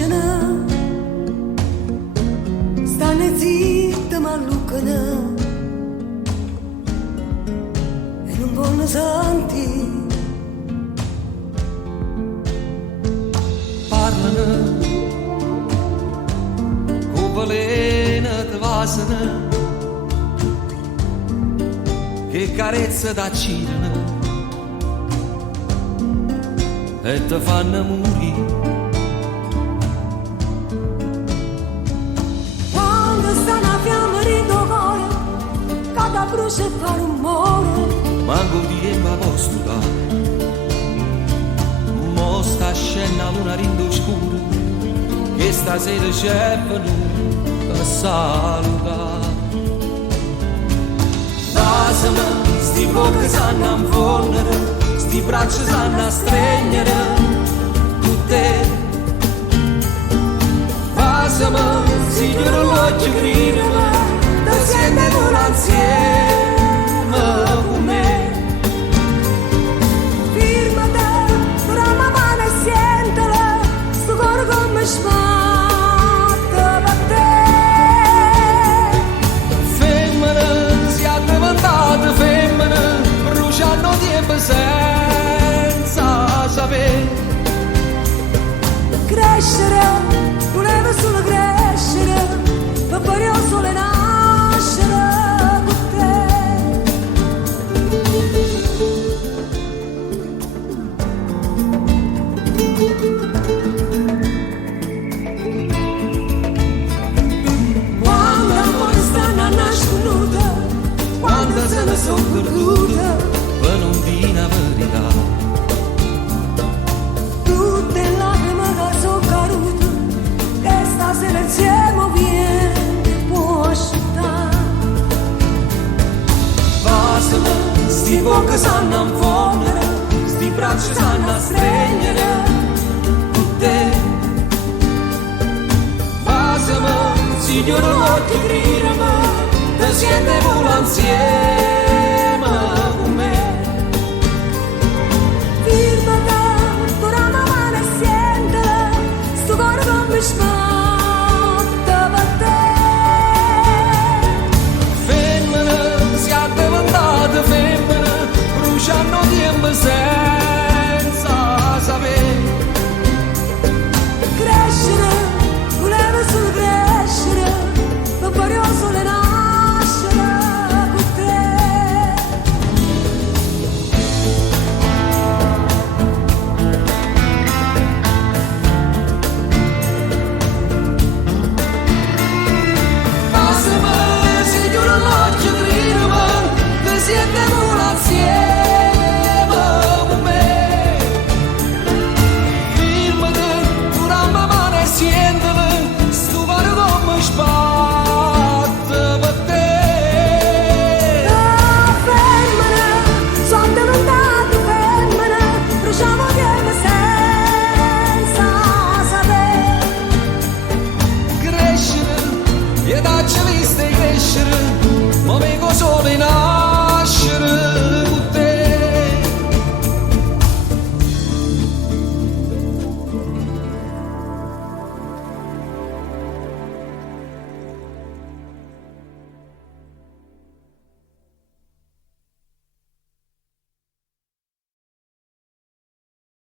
scena, stane zitta ma lucana, e non voglio santi. Parlano, con veleno di vasana, che carezza t'accidano e ti fanno morire. Quando sta una fiamma rindo cuore, cada brucia e fa rumore, Manco di emma posso dare, mo sta scena luna rindo scura, che stasera c'è venuta a salutare. Dasama, sti bocche sanno a infondere, sti braccia sanno a stringere, tutte. Dasama, signore l'occhio grida, ti sente vola insieme con me. firmate, dura la mano e sientala, sto cuore come sbatte per te. Femmina, siamo diventate femmine, bruciando tempo senza sapere. Crescere, volevo solo crescere, ma poi io solo nascere con te. Quando amore stanno a nasconuta, Quando se ne sono perduta, per non dire la verità. tutte le lacrime che sono cadute, che stasera insieme viene può asciuttare. Vasama, sti bocche sanno a infondere, sti braccia sanno a stringere, tutte. Vasama, signore l'occhio grida, ti siente vola insieme con me. Firmate, dura la mano e sientala, sto cuore come sbatte